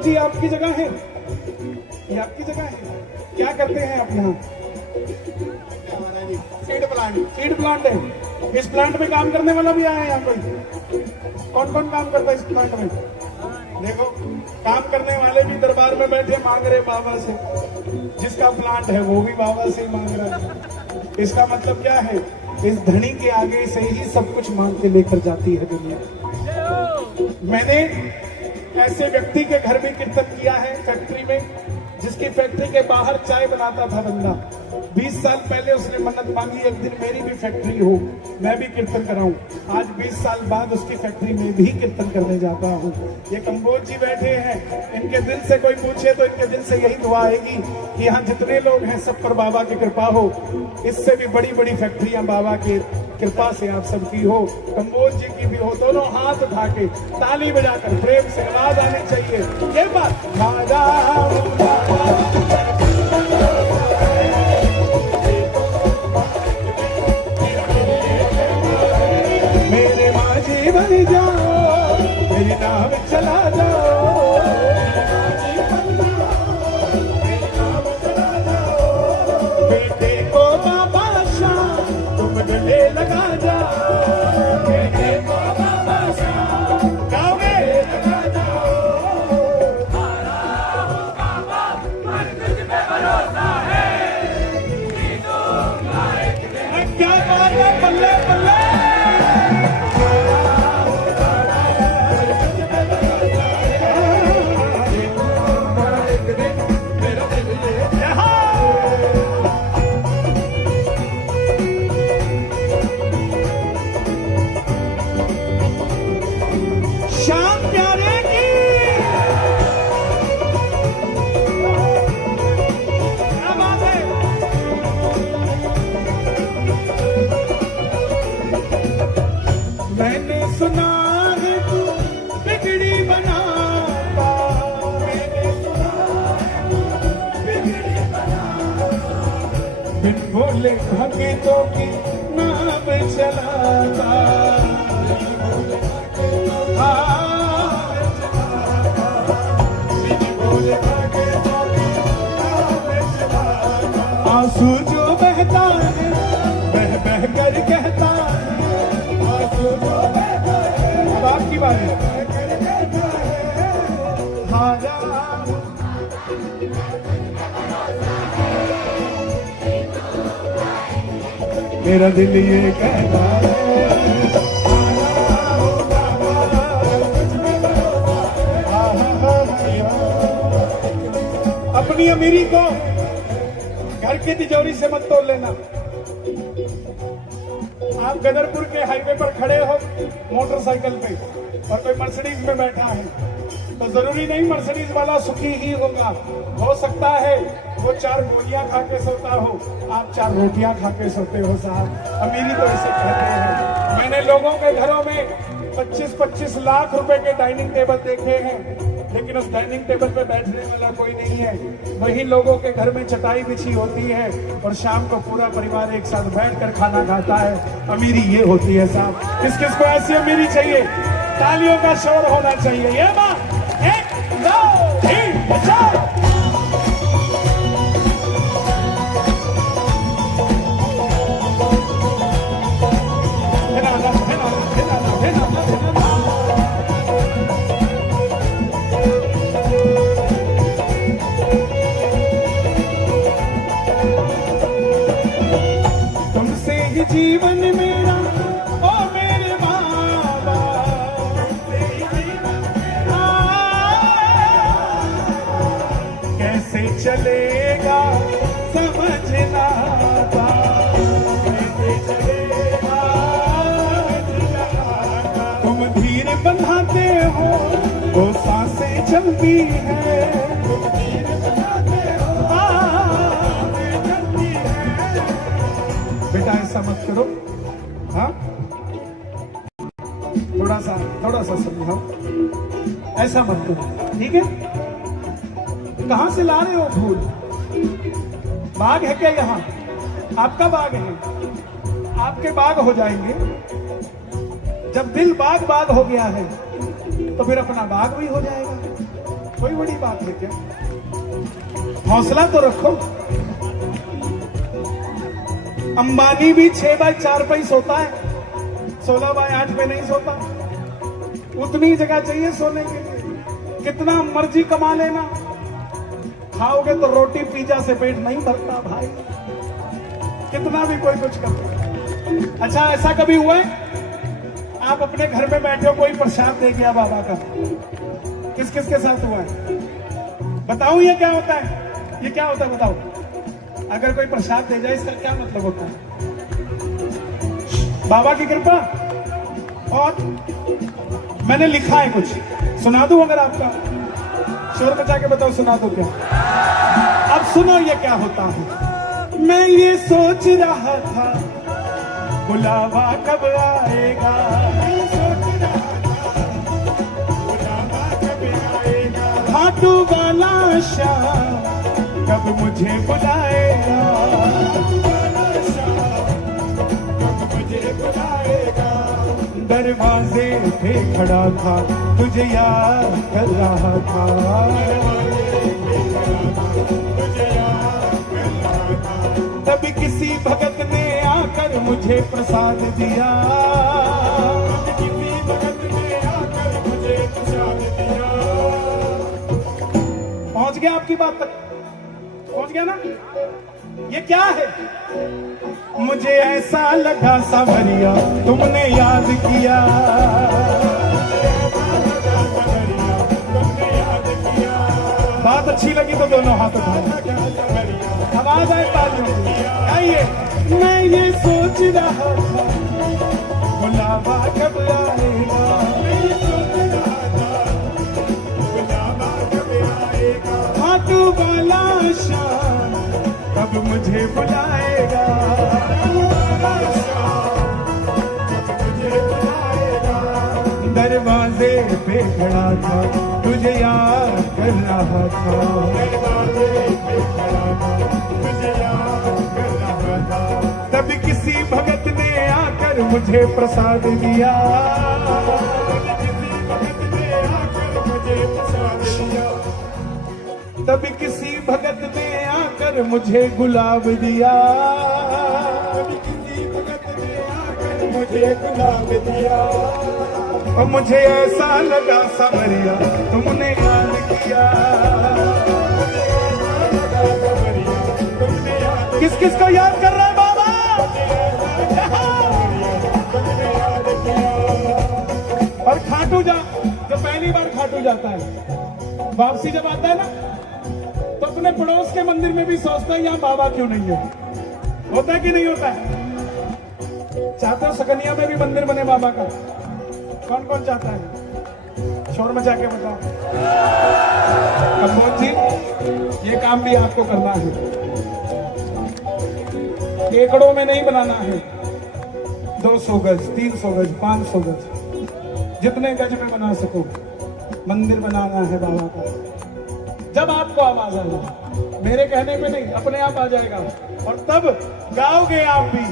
कंबोज जी आपकी जगह है, ये आपकी जगह है। क्या करते हैं आप यहाँ? सीड प्लांट है। इस प्लांट में काम करने वाला भी आया है यहाँ कोई? कौन कौन काम करता है इस प्लांट में? देखो, काम करने वाले भी दरबार में बैठे मांग रहे बाबा से। जिसका प्लांट है वो भी बाबा से ही मांग रहा है। इसका मतलब क्या है? इस धनी के आगे से ही सब कुछ मांग के लेकर जाती है दुनिया। मैंने ऐसे व्यक्ति के घर भी कीर्तन किया है, फैक्ट्री में, जिसकी फैक्ट्री के बाहर चाय बनाता था बंदा। 20 साल पहले उसने मन्नत मांगी, एक दिन मेरी भी फैक्ट्री हो, मैं भी कीर्तन कराऊं। आज 20 साल बाद उसकी फैक्ट्री में भी कीर्तन करने जाता हूं। ये कंबोज जी बैठे हैं, इनके दिल से कोई पूछे तो इनके दिल से यही दुआ आएगी कि यहाँ जितने लोग हैं सब पर बाबा की कृपा हो। इससे भी बड़ी बड़ी फैक्ट्रियां बाबा की कृपा से आप सबकी हो, कंबोज जी की भी हो। दोनों हाथ उठा के ताली बजाकर प्रेम से आवाज आनी चाहिए। ये बात मेरे माझी बन जाओ, मेरी नाव चला जाओ, बेटे को बाबा शाह तुम गले लगा जाओ, बेटे को बाबा शाह गावे लगा जाओ। बाबा मन तुझ पे भरोसा है, क्या बात है, बल्ले बल्ले। बिन बोले भगतों की नाम चलाता, बिन बोले भगतों की नाम चलाता। आंसू जो बहता है बह बह कर कहता है, आंसू जो बहता है। अब आपकी बात है। हारा मेरा दिल ये कहता है, अपनी अमीरी को घर की तिजोरी से मत तोड़ लेना। आप गदरपुर के हाईवे पर खड़े हो मोटरसाइकिल पे और कोई मर्सिडीज में बैठा है, तो जरूरी नहीं मर्सिडीज वाला सुखी ही होगा। हो सकता है वो 4 गोलियां खा के सोता हो, आप 4 रोटियां खा के सोते हो साहब। अमीरी तो इसे कहते हैं। मैंने लोगों के घरों में 25-25 लाख रुपए के डाइनिंग टेबल देखे हैं, लेकिन उस डाइनिंग टेबल पे बैठने वाला कोई नहीं है। वही लोगों के घर में चटाई बिछी होती है और शाम को पूरा परिवार एक साथ बैठकर खाना खाता है। अमीरी ये होती है साहब। किस किस को ऐसी अमीरी चाहिए? तालियों का शोर होना चाहिए। ये बात 1 2 3 4। जीवन मेरा ओ मेरे बाबा, कैसे चलेगा समझना था, कैसे चलेगा। तुम धीर बंधाते हो वो सांसें चलती है, तुम धीर बंधाते हो सांसें चलती है। बेटा ऐसा मत करो, हाँ थोड़ा सा समझाओ, ऐसा मत करो, ठीक है? कहां से ला रहे हो फूल? बाग है क्या यहाँ? आपका बाग है, आपके बाग हो जाएंगे। जब दिल बाग बाग हो गया है तो फिर अपना बाग भी हो जाएगा। कोई बड़ी बात है क्या? हौसला तो रखो। अंबानी भी 6x4 पे ही सोता है, 16x8 पे नहीं सोता। उतनी जगह चाहिए सोने के लिए। कितना मर्जी कमा लेना, खाओगे तो रोटी पिज्जा से पेट नहीं भरता भाई, कितना भी कोई कुछ कर। अच्छा, ऐसा कभी हुआ है आप अपने घर में बैठे हो, कोई प्रसाद दे गया बाबा का? किस किस के साथ हुआ है? बताऊं ये क्या होता है? ये क्या होता है बताओ? अगर कोई प्रसाद दे जाए इसका क्या मतलब होता है? बाबा की कृपा। और मैंने लिखा है कुछ, सुना दूं अगर आपका? शोर मचा के बताओ, सुना दो क्या? अब सुनो ये क्या होता है। मैं ये सोच रहा था बुलावा कब आएगा, मैं सोच रहा था बुलावा कब आएगा, खाटू वाला शाह कब मुझे बुलाएगा, कब मुझे बुलाएगा। दरवाजे पे खड़ा था तुझे याद कर रहा था, तभी किसी भगत ने आकर मुझे प्रसाद दिया, किसी भगत ने आकर मुझे प्रसाद दिया। पहुंच गया आपकी बात तक? पहुंच गया ना? ये क्या है? मुझे ऐसा लगा सावरिया तुमने याद किया, बात अच्छी लगी तो दोनों हाथ उठाओ, आवाज आए तालियों की। आइए। मैं ये सोच रहा था बुलावा कब आएगा, मैं ये सोच रहा था बुलावा कब आएगा, खाटू वाला शाह कब मुझे बुलाएगा, दरवाजे पे खड़ा था तुझे याद कर रहा था, दरवाजे पे खड़ा था तुझे याद कर रहा था, तभी किसी भगत ने आकर मुझे प्रसाद दिया, किसी भगत ने आकर मुझे प्रसाद दिया, तभी किसी भगत ने आकर मुझे गुलाब दिया, किसी भगत ने आकर मुझे गुलाब दिया। और मुझे ऐसा लगा सावरिया तुमने याद किया, किस किस को याद कर रहा है बाबा? और खाटू जा, जब पहली बार खाटू जाता है, वापसी जब आता है ना, तो अपने पड़ोस के मंदिर में भी सोचता है यहाँ बाबा क्यों नहीं है। होता है कि नहीं होता है? चाहते हो सकनिया में भी मंदिर बने बाबा का? कौन कौन चाहता है? शोर मचा के बताओ। कंबोज जी, ये काम भी आपको करना है, एकड़ों में नहीं बनाना है, 200 गज, 300 गज, 500 गज, जितने गज में बना सको मंदिर बनाना है बाबा का। जब आपको आवाज आएगी, मेरे कहने पे नहीं, अपने आप आ जाएगा, और तब गाओगे आप भी,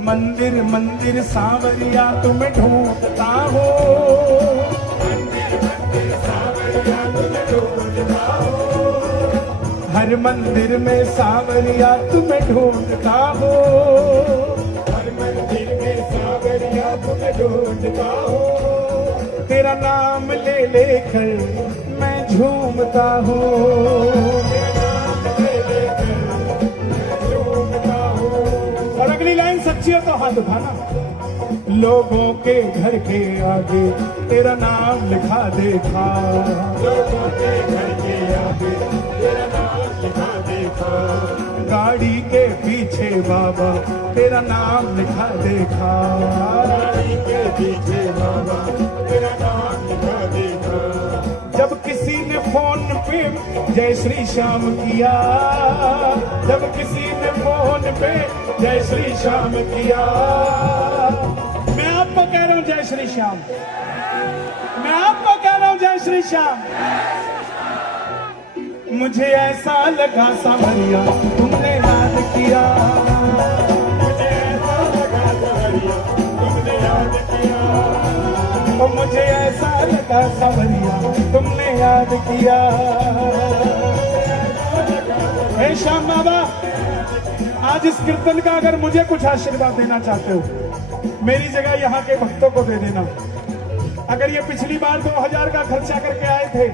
मंदिर मंदिर सावरिया तुम्हें ढूंढता हो, मंदिर मंदिर सावरिया तुम्हें ढूंढता हो, हर मंदिर में सावरिया तुम्हें ढूंढता हो, हर मंदिर में सावरिया तुम्हें ढूंढता हो, तेरा नाम ले लेकर मैं झूमता हूँ, तेरा नाम ले लेकर मैं झूमता हूँ। और अगली लाइन सच्ची है तो हाथ उठाना। लोगों के घर के आगे तेरा नाम लिखा देखा, लोगों के घर के आगे तेरा नाम लिखा देखा, गाड़ी के पीछे बाबा तेरा नाम लिखा देखा, गाड़ी के पीछे बाबा तेरा नाम लिखा देखा। जब किसी ने फोन पे जय श्री श्याम किया, जब किसी ने फोन पे जय श्री श्याम किया, मैं आपको कह रहा हूं जय श्री श्याम, मैं आपको कह रहा हूं जय श्री श्याम। मुझे ऐसा लगा सावरिया तुमने याद किया, मुझे ऐसा लगा सावरिया तुमने याद किया, तो मुझे ऐसा लगा सावरिया तुमने याद किया। हे श्याम बाबा, आज इस कीर्तन का अगर मुझे कुछ आशीर्वाद देना चाहते हो, मेरी जगह यहाँ के भक्तों को दे देना। अगर ये पिछली बार 2000 का खर्चा करके आए थे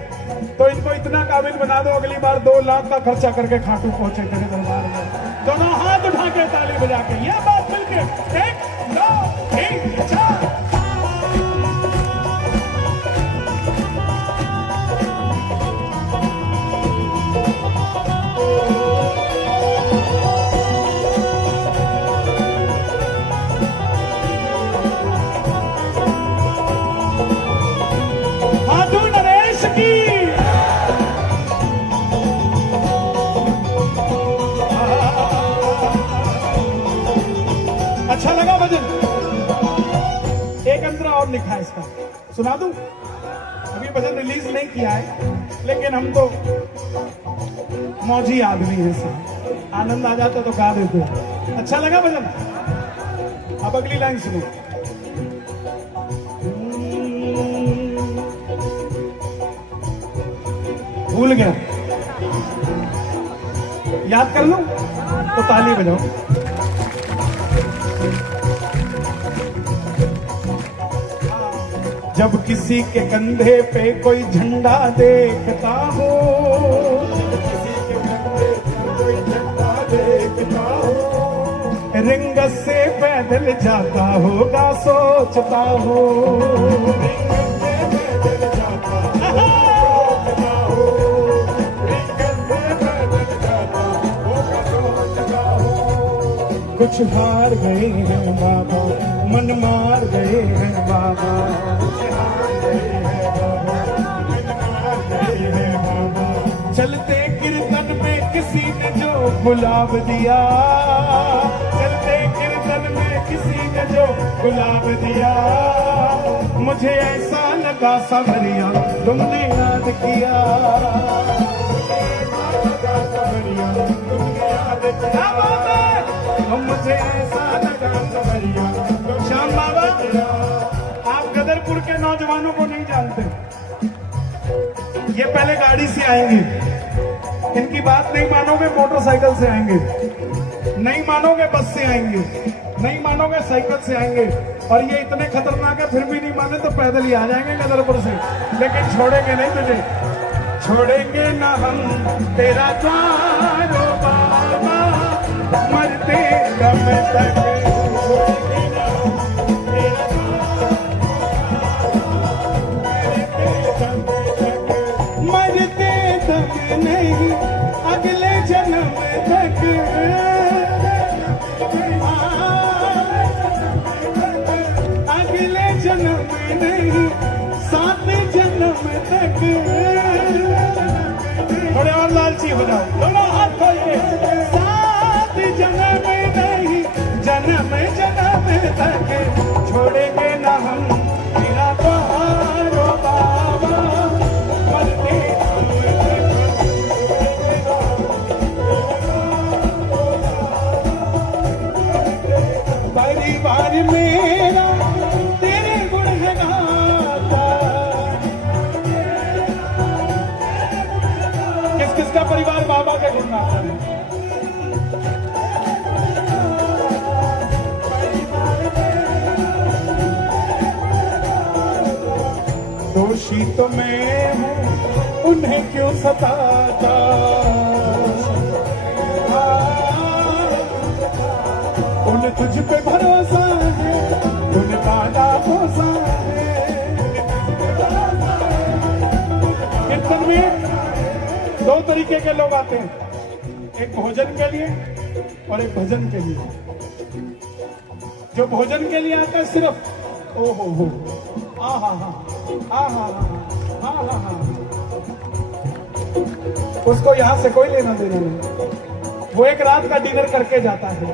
तो इनको इतना काबिल बना दो, अगली बार 2 लाख का खर्चा करके खाटू पहुंचे तेरे दरबार में। दोनों हाथ उठा के ताली बजा के ये बात मिलके 1 2 3 4। अच्छा लगा भजन? एक अंतरा और लिखा है इसका, सुना दूं? अभी भजन रिलीज नहीं किया है, लेकिन हम तो मौजी आदमी हैं सब, आनंद आ जाता तो गा देते। अच्छा लगा भजन? अब अगली लाइन सुनो। भूल गया, याद कर लो तो ताली बजाओ। जब किसी के कंधे पे कोई झंडा देखता हो, रिंगत से पैदल जाता होगा सोचता हो। कुछ हार गए हैं बाबा, मन मार गए हैं बाबा, चलते कीर्तन में किसी ने जो गुलाब दिया, चलते कीर्तन में किसी ने जो गुलाब दिया, मुझे ऐसा लगा सावरिया तुमने याद किया। मुझे ऐसा लगा सावरिया। श्याम बाबा, आप गदरपुर के नौजवानों को नहीं जानते, ये पहले गाड़ी से आएंगे, इनकी बात नहीं मानोगे मोटरसाइकिल से आएंगे, नहीं मानोगे बस से आएंगे, नहीं मानोगे साइकिल से आएंगे, और ये इतने खतरनाक है फिर भी नहीं माने तो पैदल ही आ जाएंगे गदरपुर से, लेकिन छोड़ेंगे नहीं तुझे, छोड़ेंगे ना हम तेरा द्वारो बाबा, मरते दम तक। मरते दम नहीं अगले जन्म तक, अगले जन्म नहीं 7 जन्म तक। थोड़े और लालची हो जाओ, दोनों हाथ खोलिए। 7 जन्म नहीं जन्म जन्म तक, छोड़ेंगे ना हम तेरा द्वारो बाबा, मरते परिवार मेरा तेरे गुण गाता। किस किसका परिवार बाबा के गुण गाता है? दोषी तो मैं हूँ उन्हें क्यों सताता, उन्हें तुझ पे भरोसा है, उन्हें दादा भरोसा है। कीर्तन में 2 तरीके के लोग आते हैं, एक भोजन के लिए और एक भजन के लिए। जो भोजन के लिए आता है सिर्फ ओ हो आ हा हा, उसको यहाँ से कोई लेना देना नहीं, वो एक रात का डिनर करके जाता है।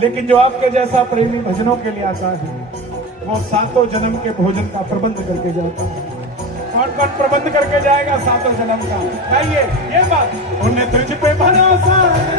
लेकिन जो आपके जैसा प्रेमी भजनों के लिए आता है, वो 7 जन्म के भोजन का प्रबंध करके जाता है। कौन कौन प्रबंध करके जाएगा 7 जन्म का? ये बात, उन्हें तुझ पे भरोसा है,